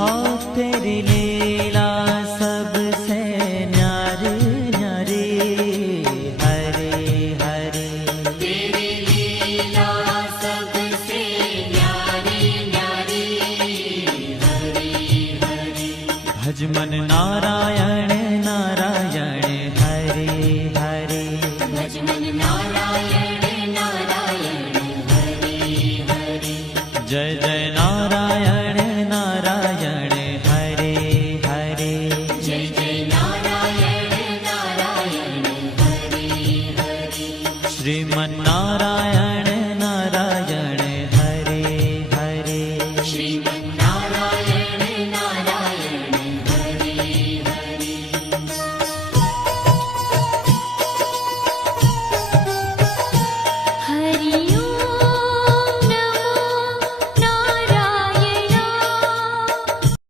हाँ तेरी लीला सबसे न्यारी न्यारी, हरे हरे। तेरी लीला सबसे न्यारी न्यारी, हरे हरे। भज मन नारायण नारायण,